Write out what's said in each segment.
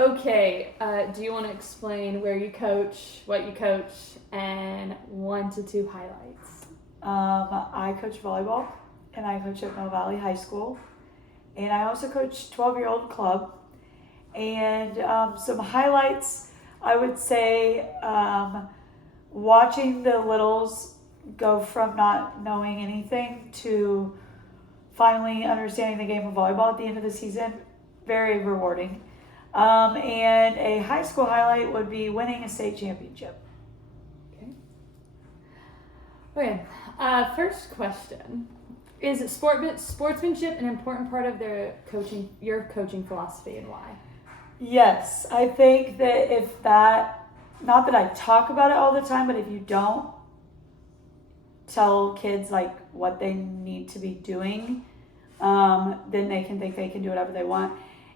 Okay, do you want to explain where you coach, what you coach, and 1 to 2 highlights? I coach volleyball, and I coach at Mill Valley High School, and I also coach 12-year-old club. And some highlights, I would say, watching the littles go from not knowing anything to finally understanding the game of volleyball at the end of the season, very rewarding. And a high school highlight would be winning a state championship. Okay, first question. Is sportsmanship an important part of your coaching philosophy, and why? Yes, I think that if that, not that I talk about it all the time, but if you don't tell kids like what they need to be doing, then they can think they can do whatever they want.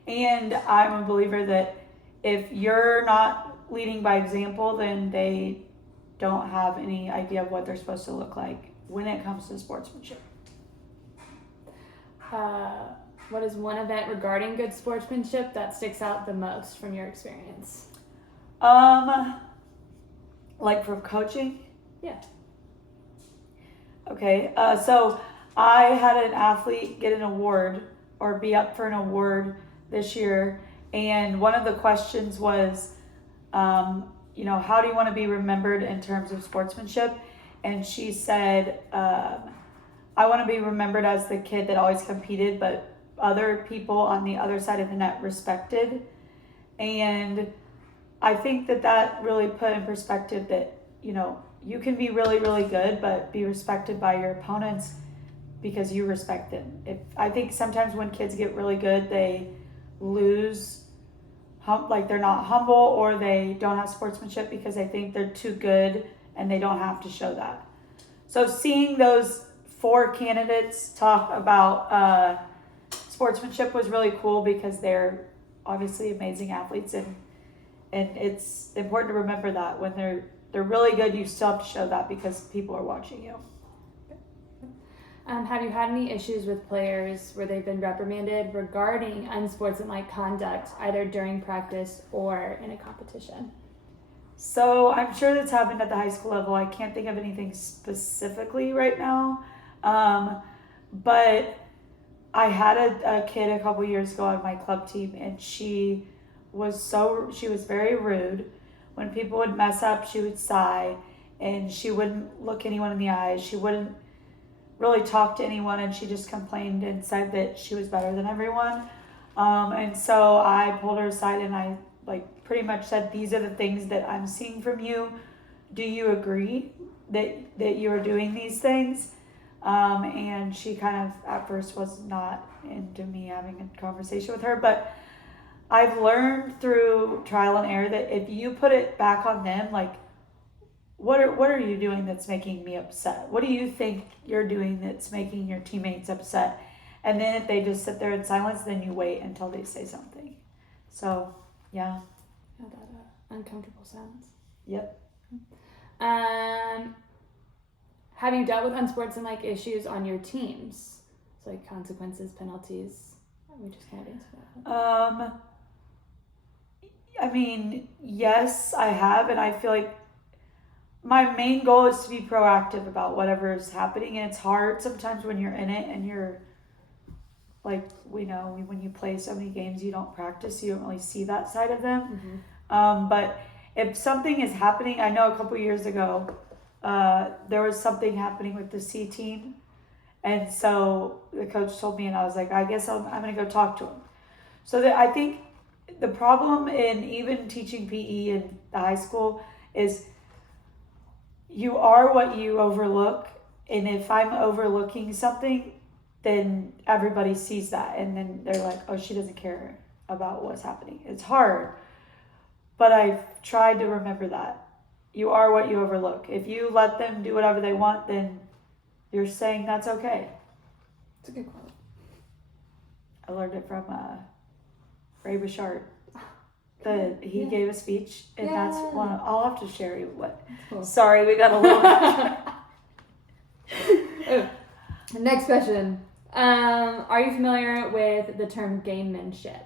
And I'm a believer that if you're not leading by example, then they don't have any idea of what they're supposed to look like when it comes to sportsmanship. What is one event regarding good sportsmanship that sticks out the most from your experience? Like from coaching? Yeah. Okay, so I had an athlete get an award or be up for an award this year, and one of the questions was, how do you want to be remembered in terms of sportsmanship? And she said, I want to be remembered as the kid that always competed, but other people on the other side of the net respected. And I think that really put in perspective that, you can be really, really good, but be respected by your opponents because you respect them. I think sometimes when kids get really good, they lose, like they're not humble, or they don't have sportsmanship because they think they're too good and they don't have to show that. So seeing those 4 candidates talk about sportsmanship was really cool because they're obviously amazing athletes, and it's important to remember that when they're really good, you still have to show that because people are watching you. Have you had any issues with players where they've been reprimanded regarding unsportsmanlike conduct, either during practice or in a competition? So I'm sure that's happened at the high school level. I can't think of anything specifically right now. But I had a kid a couple years ago on my club team, and she was very rude. When people would mess up, she would sigh, and she wouldn't look anyone in the eyes. She wouldn't really talk to anyone, and she just complained and said that she was better than everyone. And so I pulled her aside, and I pretty much said, these are the things that I'm seeing from you. Do you agree that you are doing these things? And she kind of at first was not into me having a conversation with her, but I've learned through trial and error that if you put it back on them, like, what are you doing that's making me upset? What do you think you're doing that's making your teammates upset? And then if they just sit there in silence, then you wait until they say something. So, yeah. Yeah, that uncomfortable silence. Yep. Have you dealt with unsportsmanlike issues on your teams? So like consequences, penalties. We just can't answer that. I mean, yes, I have, and I feel like my main goal is to be proactive about whatever is happening, and it's hard sometimes when you're in it and you're like, we know when you play so many games, you don't practice, you don't really see that side of them. Mm-hmm. But if something is happening, I know a couple years ago, there was something happening with the C team, and so the coach told me, and I was like, I guess I'm going to go talk to him. So that I think the problem in even teaching PE in the high school is you are what you overlook, and if I'm overlooking something, then everybody sees that, and then they're like, oh, she doesn't care about what's happening. It's hard, but I've tried to remember that. You are what you overlook. If you let them do whatever they want, then you're saying that's okay. It's a good quote. I learned it from Ray Bouchard. He gave a speech, and that's one. I'll have to share you what. Cool. Sorry, we got a little. Next question. Are you familiar with the term gamesmanship?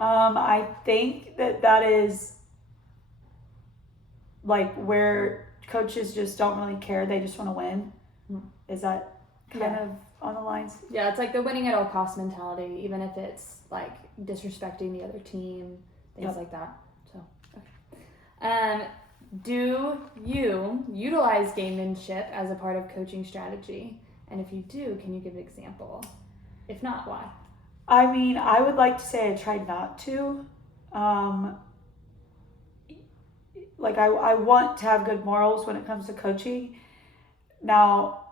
I think that is like where coaches just don't really care. They just want to win. Is that kind of on the lines? Yeah, it's like the winning at all costs mentality, even if it's like disrespecting the other team, things like that. So, okay. Do you utilize gamemanship as a part of coaching strategy? And if you do, can you give an example? If not, why? I mean, I would like to say I tried not to. Like I want to have good morals when it comes to coaching. Now,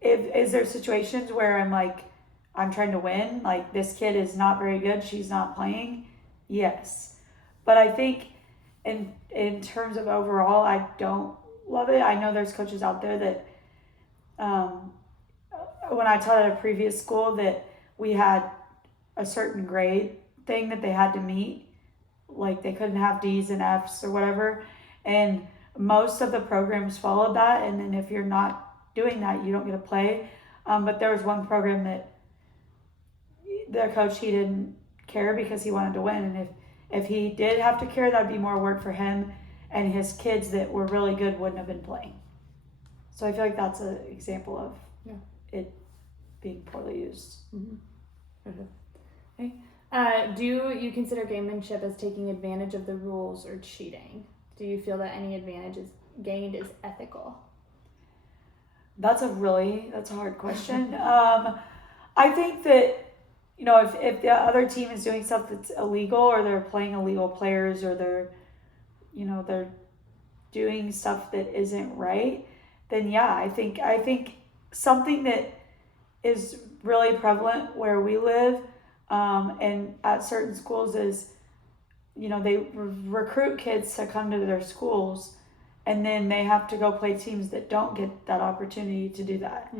is there situations where I'm trying to win? Like, this kid is not very good, she's not playing? Yes. But I think in terms of overall, I don't love it. I know there's coaches out there that, when I taught at a previous school, that we had a certain grade thing that they had to meet. Like, they couldn't have D's and F's or whatever. And most of the programs followed that. And then if you're not doing that, you don't get to play. But there was one program that the coach, he didn't care because he wanted to win. And if he did have to care, that'd be more work for him, and his kids that were really good wouldn't have been playing. So I feel like that's an example of it being poorly used. Okay. Do you consider gamemanship as taking advantage of the rules or cheating? Do you feel that any advantage is gained is ethical? That's a hard question. I think that, if the other team is doing stuff that's illegal, or they're playing illegal players, or they're doing stuff that isn't right, then yeah, I think something that is really prevalent where we live, and at certain schools is, they recruit kids to come to their schools, and then they have to go play teams that don't get that opportunity to do that.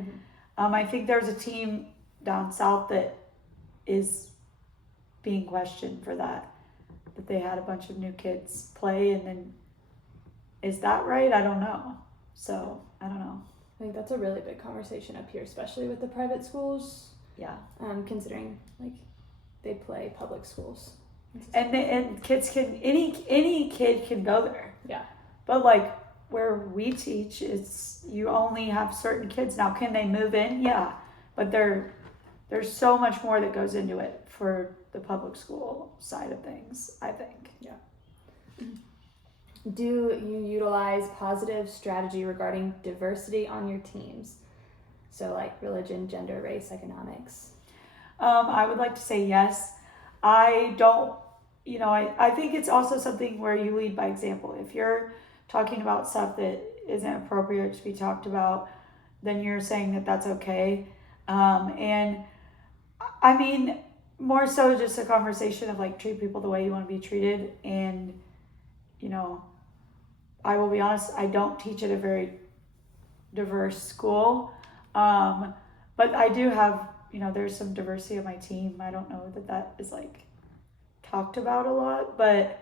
I think there's a team down south that is being questioned for that they had a bunch of new kids play, and then is that right? I don't know. So I don't know. I think that's a really big conversation up here, especially with the private schools. Yeah. Considering like they play public schools. And kids can any kid can go there. Yeah. But like where we teach, it's you only have certain kids. Now, can they move in? Yeah. But there's so much more that goes into it for the public school side of things, I think. Yeah. Do you utilize positive strategy regarding diversity on your teams? So like religion, gender, race, economics. I would like to say yes. I don't, I think it's also something where you lead by example. If you're talking about stuff that isn't appropriate to be talked about, then you're saying that that's okay. And I mean, more so just a conversation of like treat people the way you want to be treated. And, I will be honest, I don't teach at a very diverse school. But I do have, there's some diversity on my team. I don't know that is like talked about a lot, but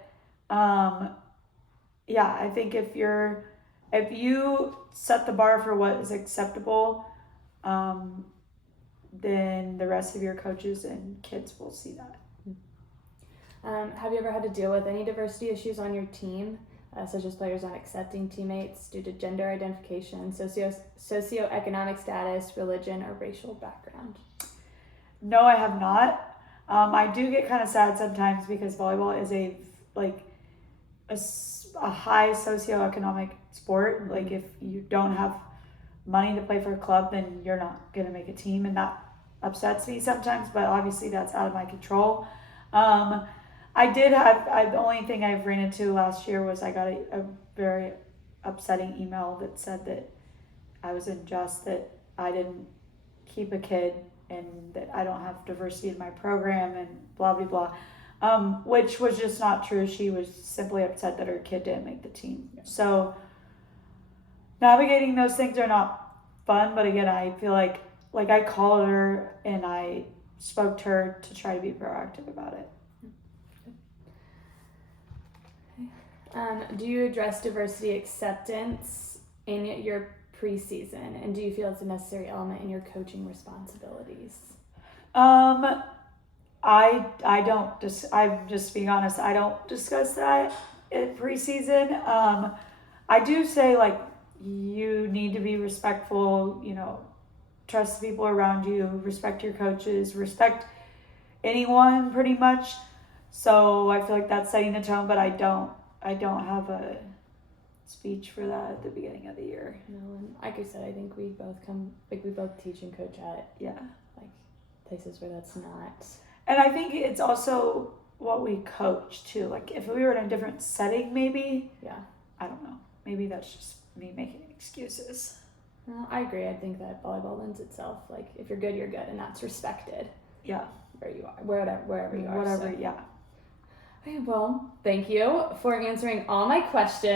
yeah, I think if you set the bar for what is acceptable, then the rest of your coaches and kids will see that. Have you ever had to deal with any diversity issues on your team, such as players not accepting teammates due to gender identification, socioeconomic status, religion, or racial background? No, I have not. I do get kind of sad sometimes because volleyball is a high socioeconomic sport. Like if you don't have money to play for a club, then you're not going to make a team, and that upsets me sometimes, but obviously that's out of my control. The only thing I've ran into last year was I got a very upsetting email that said that I was unjust, that I didn't keep a kid and that I don't have diversity in my program and blah, blah, blah, which was just not true. She was simply upset that her kid didn't make the team. So navigating those things are not fun, but again, I feel like I called her and I spoke to her to try to be proactive about it. Do you address diversity acceptance in your preseason, and do you feel it's a necessary element in your coaching responsibilities? I don't just, I'm just being honest, I don't discuss that in preseason. I do say, like, you need to be respectful, you know, trust the people around you, respect your coaches, respect anyone pretty much. So I feel like that's setting the tone, but I don't have a speech for that at the beginning of the year. No, and like I said, I think we both teach and coach at like places where that's not. And I think it's also what we coach too. Like if we were in a different setting, maybe. Yeah. I don't know. Maybe that's just me making excuses. No, I agree. I think that volleyball lends itself. Like if you're good, and that's respected. Yeah. Where you are, wherever you are. Whatever. So. Yeah. Okay, well, thank you for answering all my questions.